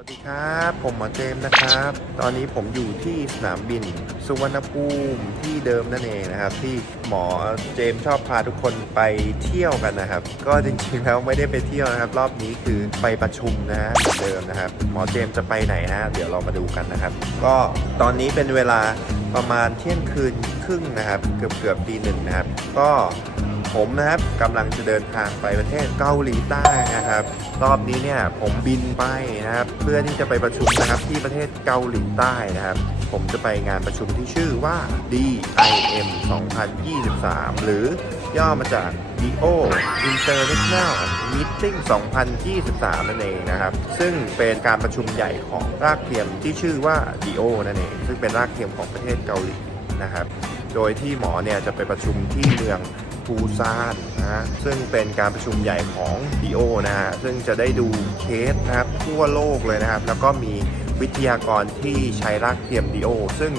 วัสดีครับ ผมหมอเจมส์นะครับ ตอนนี้ผมอยู่ที่สนามบิน สุวรรณภูมิที่เดิมนั่นเองนะครับ ที่หมอเจมส์ชอบพาทุกคนไปเที่ยวกันนะครับ ก็จริงๆแล้วไม่ได้ไปเที่ยวนะครับ รอบนี้คือไปประชุมนะเหมือนเดิมนะครับ หมอเจมส์จะไปไหนนะเดี๋ยวเรามาดูกันนะครับ ก็ตอนนี้เป็นเวลาประมาณเที่ยงคืนครึ่งนะครับ เกือบเกือบตีหนึ่งนะครับ ก็ ผมนะครับกำลังจะเดินทางไปประเทศเกาหลีใต้นะครับ รอบนี้เนี่ยผมบินไปนะครับ เพื่อที่จะไปประชุมนะครับที่ประเทศเกาหลีใต้นะครับ ผมจะไปงานประชุมที่ชื่อว่า DIM 2023 หรือย่อมาจาก DO International Meeting 2023 นั่นเองนะครับ ซึ่งเป็นการประชุมใหญ่ของรากเทียมที่ชื่อว่า DO นั่นเอง ซึ่งเป็นรากเทียมของประเทศเกาหลีนะครับ โดยที่หมอเนี่ยจะไปประชุมที่เมือง ปูซานนะฮะซึ่งเป็นการประชุมใหญ่ของ DO นะฮะซึ่งจะได้ดูเคสนะครับทั่วโลกเลยนะครับ แล้วก็มีวิทยากรที่ใช้รากเทียม DO ซึ่ง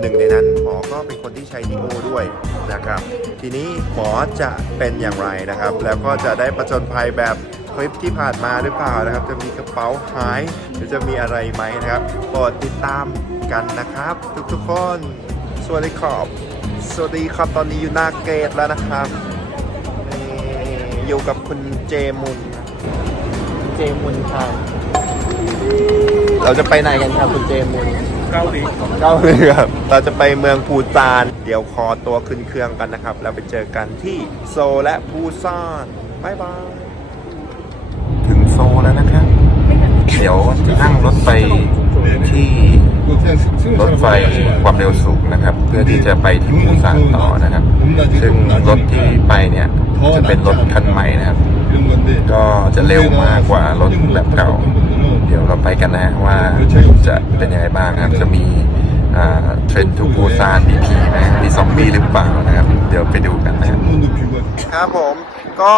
หนึ่งในนั้นหมอก็เป็นคนที่ใช้ DO ด้วยนะครับ ทีนี้หมอจะเป็นอย่างไรนะครับ แล้วก็จะได้ประจนภัยแบบคลิปที่ผ่านมาหรือเปล่านะครับ จะมีกระเป๋าหาย หรือจะมีอะไรไหมนะครับโปรดติดตามกันนะครับ ทุกๆคนสวัสดีครับ สวัสดีครับตอนนี้อยู่หน้าเกตแล้วนะครับนี่อยู่กับคุณเจมุน เจมุนครับเราจะไปไหนกันครับคุณเจมุนเกาหลีเกาหลีครับเราจะไปเมืองปูซาน เดี๋ยวคอตัวขึ้นเครื่องกันนะครับ แล้วไปเจอกันที่โซลและปูซานบายบายถึงโซลแล้วนะครับ เดี๋ยวนั่งรถไปที่ รถไฟความเร็วสูงนะครับ เพื่อที่จะไปที่ปูซานต่อนะครับ ซึ่งรถที่ไปเนี่ยจะเป็นรถคันใหม่นะครับ ก็จะเร็วมากกว่ารถแบบเก่า เดี๋ยวเราไปกันนะว่าจะเป็นยังไงบ้างครับ จะมีเทรนทูปูซานบีพีนะมีซอมบี้หรือเปล่านะครับ เดี๋ยวไปดูกันนะครับครับผมก็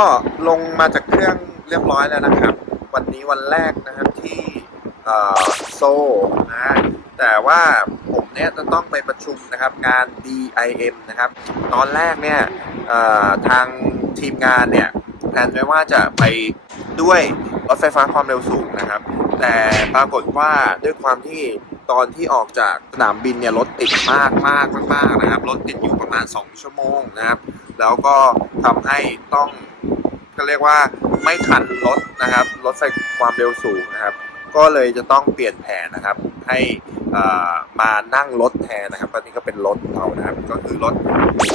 ลงมาจากเครื่องเรียบร้อยแล้วนะครับ วันนี้วันแรกนะครับที่ โซลนะแต่ว่าผมเนี่ยจะต้องไปประชุมนะครับงาน DIM นะครับ ตอนแรกเนี่ยทางทีมงานเนี่ยแพลนไว้ว่าจะไปด้วยรถไฟฟ้าความเร็วสูงนะครับ แต่ปรากฏว่าด้วยความที่ตอนที่ออกจากสนามบินเนี่ยรถติดมากมากมากๆนะครับรถติดอยู่ประมาณ 2 ชั่วโมงนะครับ แล้วก็ทำให้ต้องก็เรียกว่าไม่ทันรถนะครับรถไฟความเร็วสูงนะครับ ก็เลยจะต้องเปลี่ยนแผนนะครับ ให้มานั่งรถแทนนะครับ ตอนนี้ก็เป็นรถเรานะครับ ก็คือรถ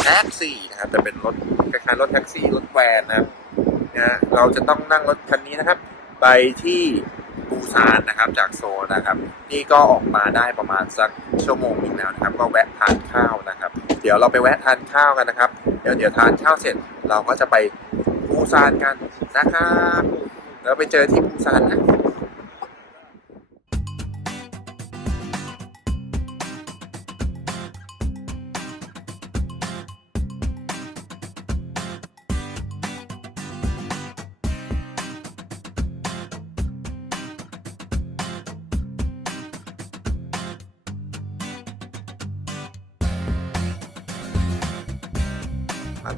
แท็กซี่นะครับจะเป็นรถคล้ายๆรถแท็กซี่รถแวนนะครับนะฮะเราจะต้องนั่งรถคันนี้นะครับ ไปที่ปูซานนะครับจากโซนะครับ นี่ก็ออกมาได้ประมาณสักชั่วโมงหนึงแล้วนะครับ ก็แวะทานข้าวนะครับ เดี๋ยวเราไปแวะทานข้าวกันนะครับ เดี๋ยวเดี๋ยวทานข้าวเสร็จเราก็จะไปปูซานกันนะครับ แล้วไปเจอที่ปูซานนะ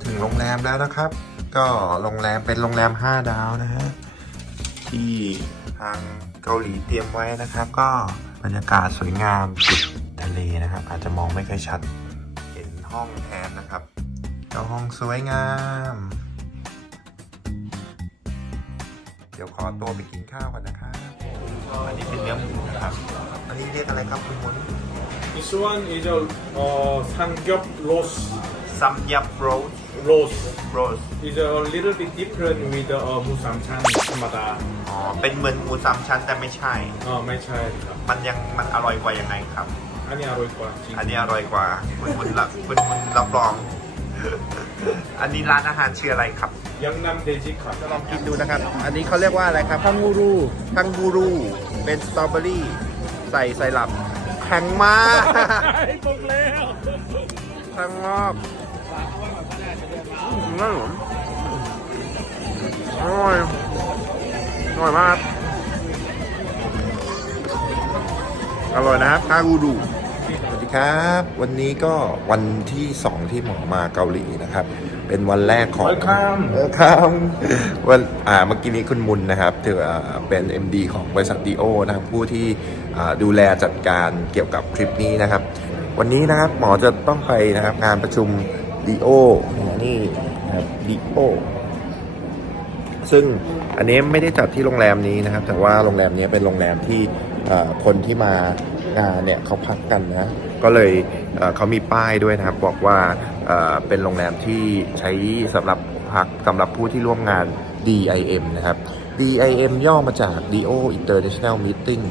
ถึงโรงแรมแล้วนะครับ ก็โรงแรมเป็นโรงแรม 5 ดาวนะฮะที่ทางเกาหลีเตรียมไว้นะครับ ก็บรรยากาศสวยงามติดทะเลนะครับ อาจจะมองไม่ค่อยชัดเห็นห้องแทนนะครับเจ้าห้องสวยงาม เดี๋ยวขอตัวไปกินข้าวกันนะครับอันนี้เป็นเนื้อหมูครับอันนี้เรียกอะไรครับคุณมุน This one is a uh, samgyup roast ซัมยับโรส roast โรส is a little bit different with the uh, musamchan ธรรมดาอ๋อ เป็นเหมือนหมูสามชั้นแต่ไม่ใช่ อ๋อไม่ใช่ครับ มันยังมันอร่อยกว่ายังไงครับ อันนี้อร่อยกว่าจริงอันนี้อร่อยกว่าคุณคุณรับคุณคุณรับรอง อันนี้ร้านอาหารชื่ออะไรครับ ยังนำเดจิครับลองกินดูนะครับ อันนี้เขาเรียกว่าอะไรครับ ทังงูรูทังกูรู เป็นสตรอเบอรี่ใส่ไซรัปแข็งมากบอกแล้วแข็งมาก น่าหนอร่อยอร่อยมาก อร่อยนะครับคากูดูสวัสดีครับ วันนี้ก็วันที่2ที่หมอมาเกาหลีนะครับ เป็นวันแรกของ Welcome เออครับวันอ่าเมื่อกี้นี้คุณมุนนะครับถืออ่าเป็น MD ของบริษัทดีโอนะครับผู้ที่อ่าดูแลจัดการเกี่ยวกับทริปนี้นะครับ วันนี้นะครับหมอจะต้องไปนะครับงานประชุมดีโอนี่นะครับ ดีโอซึ่งอันนี้ไม่ได้จัดที่โรงแรมนี้นะครับ แต่ว่าโรงแรมนี้เป็นโรงแรมที่คนที่มางานเนี่ยเขาพักกันนะ ก็เลยเเขามีป้ายด้วยนะครับ บอกว่าเเป็นโรงแรมที่ใช้สำหรับพักสำหรับผู้ที่ร่วมงาน DIM นะครับ DIM ย่อมาจาก DO International Meeting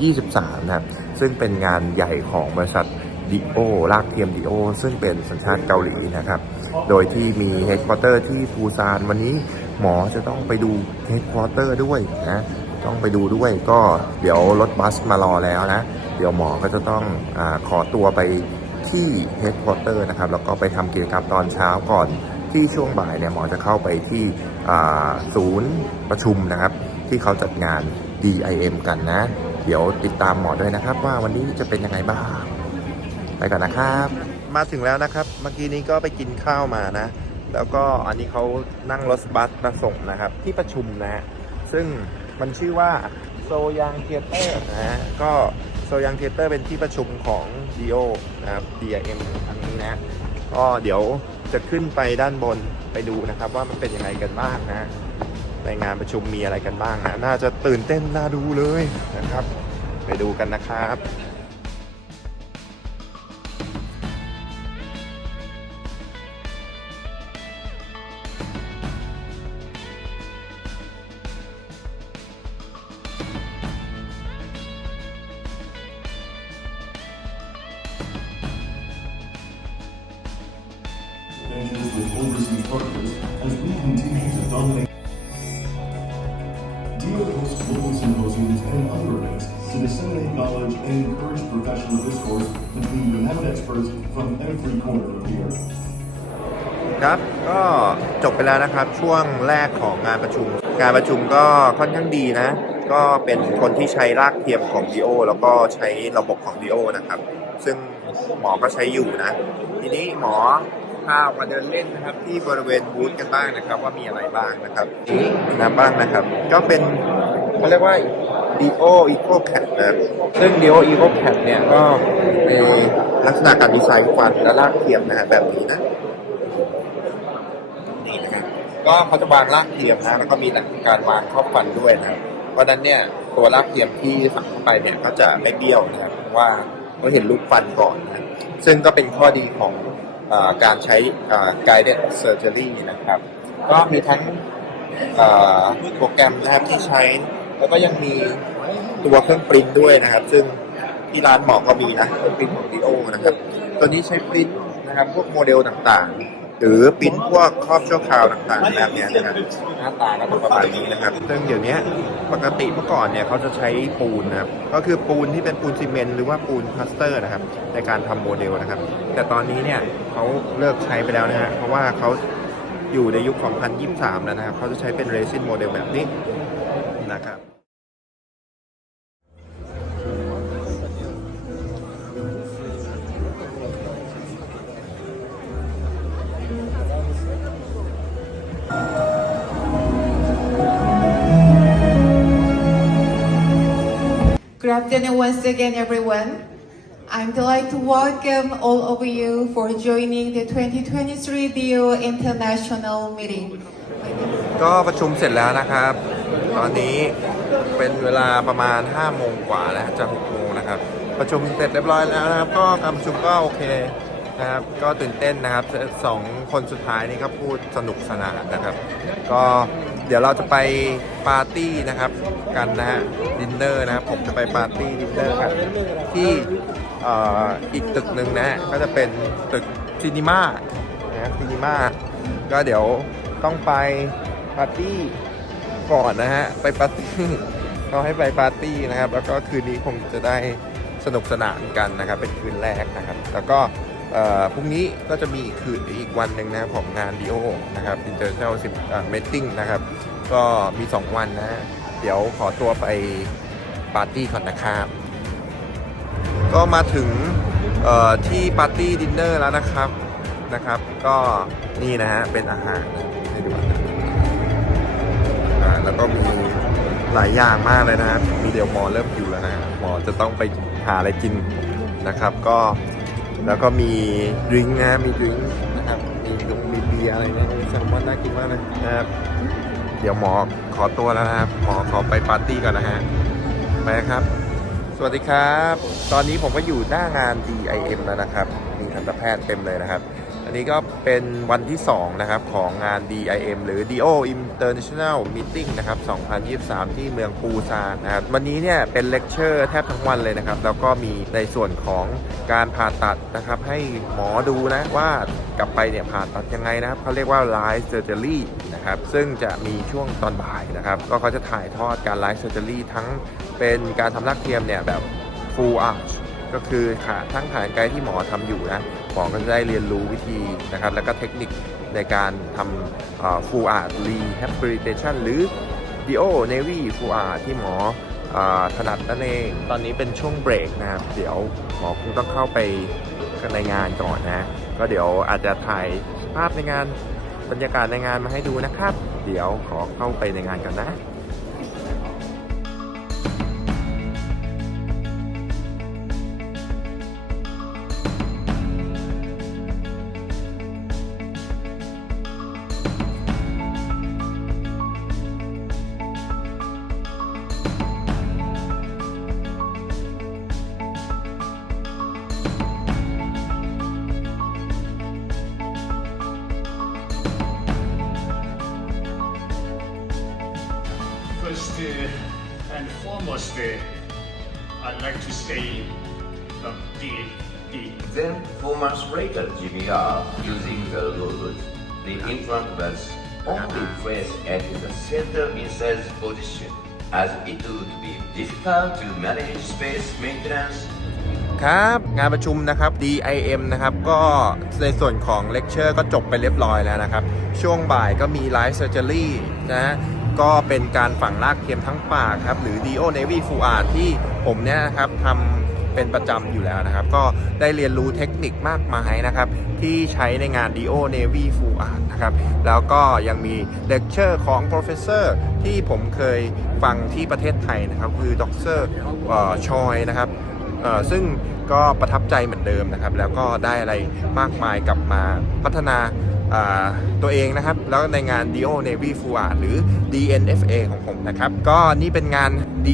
2023 นะครับ ซึ่งเป็นงานใหญ่ของบริษัท ดิโอลากเทียมดิโอ ซึ่งเป็นสัญชาติเกาหลีนะครับ โดยที่มีเฮดค q u เตอร์ที่ปูซานวันนี้หมอจะต้องไปดูเฮดค q u เตอร์ด้วยนะต้องไปดูด้วยก็เดี๋ยวรถบัสมารอแล้วนะ เดี๋ยวหมอก็จะต้องอขอตัวไปที่เฮดค q u เตอร์นะครับแล้วก็ไปทำกิจกรรมตอนเช้าก่อนที่ช่วงบ่ายเนี่ยหมอจะเข้าไปที่ศูนย์ประชุมนะครับ ที่เขาจัดงาน DIM กันนะ เดี๋ยวติดตามหมอด้วยนะครับ ว่าวันนี้จะเป็นยังไงบ้าง ไปก่อนนะครับ มาถึงแล้วนะครับ เมื่อกี้นี้ก็ไปกินข้าวมานะ แล้วก็อันนี้เขานั่งรถบัสมาส่งนะครับ ที่ประชุมนะฮะซึ่งมันชื่อว่าโซยังเทเตอร์นะฮะก็โซยังเทเตอร์เป็นที่ประชุมของ d ิโอนะครับ DIM ครั้งนี้นะ ก็เดี๋ยวจะขึ้นไปด้านบนไปดูนะครับว่ามันเป็นยังไงกันบ้างนะในงานประชุมมีอะไรกันบ้างนะ น่าจะตื่นเต้นน่าดูเลยนะครับ ไปดูกันนะครับ ครับก็จบไปแล้วนะครับช่วงแรกของงานประชุม การประชุมก็ค่อนข้างดีนะ ก็เป็นคนที่ใช้รากเทียมของ d ิโอแล้วก็ใช้ระบบของ d ิโอนะครับ ซึ่งหมอก็ใช้อยู่นะ ทีนี้หมอพาออกมาเดินเล่นนะครับที่บริเวณบูธกันบ้างนะครับ ว่ามีอะไรบ้างนะครับนี่นะบ้างนะครับ ก็เป็นเขาเรียกว่า Dio Eco Cat นะครับซึ่ง Dio Eco Cat เนี่ยก็มีลักษณะการดีไซน์ฟันและรากเทียมนะฮะแบบนี้นะ ก็เขาจะวางรากเทียมนะแล้วก็มีการวางครอบฟันด้วยนะครับเพราะฉะนั้นเนี่ยตัวรากเทียมที่ฝังเข้าไปเนี่ยก็จะไม่เบี้ยวนะครับเพราะว่าเราเห็นรูปฟันก่อนนะซึ่งก็เป็นข้อดีของอการใช้เอ่อ guided surgery นะครับ ก็มีทั้งอ่อโปรแกรมนะครับที่ใช้ แล้วก็ยังมีตัวเครื่องปริ้นด้วยนะครับ ซึ่งที่ร้านหมอก็มีนะเครื่องปริ้นของ d ิโอนะครับ ตัวนี้ใช้ปริ้นนะครับพวกโมเดลต่างๆ หรือปิ้นพวกครอบชั่วคราวต่างๆแบบนี้นะครับหน้าตาก็จะประมาณนี้นะครับซึ่งเดี๋ยวนี้ปกติเมื่อก่อนเนี่ยเขาจะใช้ปูนนะครับก็คือปูนที่เป็นปูนซีเมนต์หรือว่าปูนพลาสเตอร์นะครับ ในการทำโมเดลนะครับ แต่ตอนนี้เนี่ยเขาเลิกใช้ไปแล้วนะฮะเพราะว่าเขาอยู่ในยุค2023แล้วนะครับเขาจะใช้เป็นเรซินโมเดลแบบนี้นะครับ afternoon once again, everyone. I'm delighted to welcome all of you for joining the 2023 DO International Meeting. ก็ประชุมเสร็จแล้วนะครับ ตอนนี้เป็นเวลาประมาณ 5 โมงกว่าแล้วจะ6โมงนะครับ ประชุมเสร็จเรียบร้อยแล้วนะครับ ก็การประชุมก็โอเคนะครับ ก็ตื่นเต้นนะครับสองคนสุดท้ายนี่ก็พูดสนุกสนานนะครับ ก็เดี๋ยวเราจะไปปาร์ตี้นะครับ กันนะฮะดินเนอร์นะครับผมจะไปปาร์ตี้ดินเนอร์กันที่อ,อีกตึกหนึ่งนะฮะก็จะเป็นตึกซีนิม่านะซีนิม่าก็เดี๋ยวต้องไปปาร์ตี้ก่อนนะฮะไปปาร์ตี้ก็ให้ไปปาร์ตี้นะครับ แล้วก็คืนนี้คงจะได้สนุกสนานกันนะครับ เป็นคืนแรกนะครับ แล้วก็พรุ่งนี้ก็จะมีอีกคืนอีกวันหนึ่งนะของงานดีโอนะครับ International 10 Meeting นะครับ ก็มี 2 วันนะฮะ เดี๋ยวขอตัวไปปาร์ตี้ก่อนนะครับ ก็มาถึงที่ปาร์ตี้ดินเนอร์แล้วนะครับนะครับ ก็นี่นะฮะเป็นอาหารให้ดูอ่าแล้วก็มีหลายอย่างมากเลยนะมีเดี๋ยวหมอเริ่มหิวแล้วนะฮะหมอจะต้องไปหาอะไรกินนะครับ ก็แล้วก็มีดริงนะฮะมีดริงก์นะครับมีตรงมีเบียร์อะไรนะแซลมอนน่ากินมากเลยนะครับ เดี๋ยวหมอขอตัวแล้วนะครับ หมอขอไปปาร์ตี้ก่อนนะฮะ ไปครับ สวัสดีครับ ตอนนี้ผมก็อยู่หน้างาน DIM แล้วนะครับ มีทันตแพทย์เต็มเลยนะครับ อันนี้ก็เป็นวันที่ 2 นะครับ ของงาน DIM หรือ DO International Meeting นะครับ 2023 ที่เมืองปูซานนะครับ วันนี้เนี่ยเป็นเลคเชอร์แทบทั้งวันเลยนะครับ แล้วก็มีในส่วนของการผ่าตัดนะครับ ให้หมอดูนะว่ากลับไปเนี่ยผ่าตัดยังไงนะครับ เขาเรียกว่า Live Surgery นะครับ ซึ่งจะมีช่วงตอนบ่ายนะครับ ก็เขาจะถ่ายทอดการ Live Surgery ทั้งเป็นการทำรักเทียมเนี่ยแบบ full arch ก็คือขาทั้งฐานไกลที่หมอทำอยู่นะ มอก็จะได้เรียนรู้วิธีนะครับ แล้วก็เทคนิคในการทำเอ่อ full arch rehabilitation หรือ dio navy full arch ที่หมอเอ่อถนัดนั่นเอง ตอนนี้เป็นช่วงเบรกนะครับ เดี๋ยวหมอคงต้องเข้าไปในงานก่อนนะ ก็เดี๋ยวอาจจะถ่ายภาพในงานบรรยากาศในงานมาให้ดูนะครับ เดี๋ยวขอเข้าไปในงานกันนะ foremost, uh, I'd like to say uh, the, the Then, four months later, GBR, using the robot, the implant was only placed at the center incised position, as it would be difficult to manage space maintenance ครับ งานประชุมนะครับ DIM นะครับ ก็ในส่วนของเลคเชอร์ก็จบไปเรียบร้อยแล้วนะครับ ช่วงบ่ายก็มีไลฟ์เซอร์เจอรี่นะฮะ ก็เป็นการฝังรากเทียมทั้งปากครับหรือ Dio Navy f u a r ที่ผมเนี่ยนะครับทำเป็นประจำอยู่แล้วนะครับ ก็ได้เรียนรู้เทคนิคมากมายนะครับ ที่ใช้ในงาน Dio Navy f u a r นะครับ แล้วก็ยังมีเลคเชอร์ของ Professor ที่ผมเคยฟังที่ประเทศไทยนะครับ คือดรชอยนะครับ ซึ่งก็ประทับใจเหมือนเดิมนะครับ แล้วก็ได้อะไรมากมายกลับมาพัฒนาตัวเองนะครับ แล้วในงาน DO Navy f u a หรือ DNFA ของผมนะครับ ก็นี่เป็นงาน D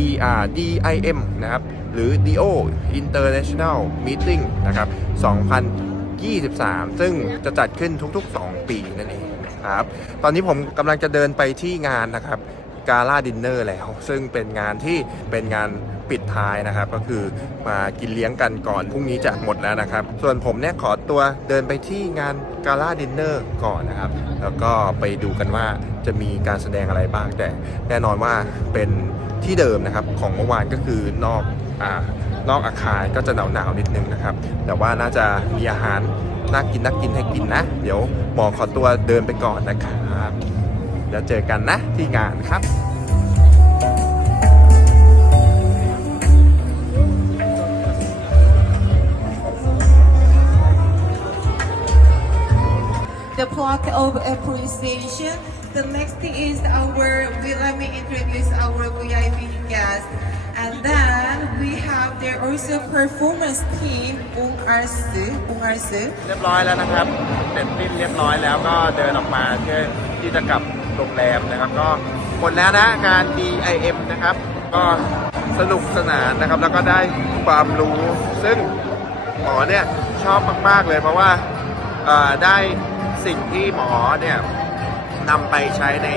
DIM นะครับ หรือ Dio International Meeting นะครับ 2023 ซึ่งจะจัดขึ้นทุกๆ 2 ปีนั่นเองนะครับ ตอนนี้ผมกำลังจะเดินไปที่งานนะครับกาล่าดินเนอร์แล้ว ซึ่งเป็นงานที่เป็นงาน ปิดท้ายนะครับ ก็คือมากินเลี้ยงกันก่อนพรุ่งนี้จะหมดแล้วนะครับ ส่วนผมเนี่ยขอตัวเดินไปที่งานกาล่าดินเนอร์ก่อนนะครับ แล้วก็ไปดูกันว่าจะมีการแสดงอะไรบ้าง แต่แน่นอนว่าเป็นที่เดิมนะครับของเมื่อวานก็คือนอกอ่านอกอาคารก็จะหนาวหนาวนิดนึงนะครับ แต่ว่าน่าจะมีอาหารน่ากินน่ากินให้กินนะ เดี๋ยวหมอขอตัวเดินไปก่อนนะครับ แล้วเจอกันนะที่งานครับ the plaque of appreciation. The next is our, we let me introduce our VIP guest. And then we have there also performance team, Ung Arsu, Ung Arsu. เรียบร้อยแล้วนะครับ เสร็จสิ้นเรียบร้อยแล้วก็เดินออกมาเพื่อที่จะกลับโรงแรมนะครับ ก็หมดแล้วนะงาน DIM นะครับ ก็สนุกสนานนะครับ แล้วก็ได้ความรู้ ซึ่งหมอเนี่ยชอบมาก ๆ เลยเพราะว่าเอ่อได้ สิ่งที่หมอเนี่ยนำไปใช้ใน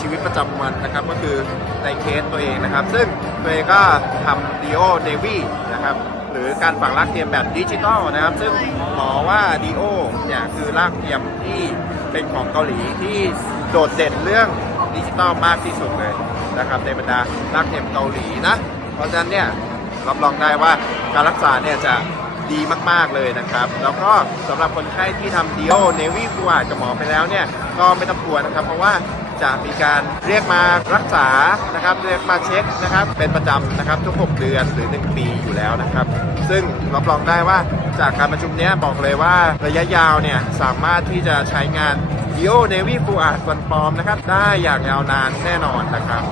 ชีวิตประจำวันนะครับ ก็คือในเคสตัวเองนะครับ ซึ่งตัวเองก็ทำ Dio Navy นะครับหรือการฝังรากเทียมแบบดิจิตอลนะครับ ซึ่งหมอว่า Dio เนี่ยคือรากเทียมที่เป็นของเกาหลีที่โดดเด่นเรื่องดิจิตอลมากที่สุดเลยนะครับในบรรดารากเทียมเกาหลีนะ เพราะฉะนั้นเนี่ยรับรองได้ว่าการรักษาเนี่ยจะ ดีมากๆเลยนะครับ แล้วก็สำหรับคนไข้ที่ทำ Dio Navy ฟูอากับหมอไปแล้วเนี่ยก็ไม่ต้องกลัวนะครับ เพราะว่าจะมีการเรียกมารักษานะครับเรียกมาเช็คนะครับ เป็นประจำนะครับทุก 6 เดือนหรือ 1 ปีอยู่แล้วนะครับ ซึ่งรับรองได้ว่าจากการประชุมนี้บอกเลยว่าระยะยาวเนี่ยสามารถที่จะใช้งาน d ีโอเนวี่ฟูอาร์วันปลอมนะครับ ได้อย่างยาวนานแน่นอนนะครับ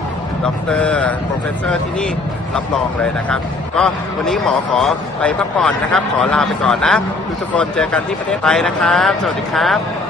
ด็อกเตอร์โปรเฟสเซอร์ที่นี่รับรองเลยนะครับ ก็วันนี้หมอขอไปพักผ่อนนะครับ ขอลาไปก่อนนะทุกคนเจอกันที่ประเทศไทยนะครับ สวัสดีครับ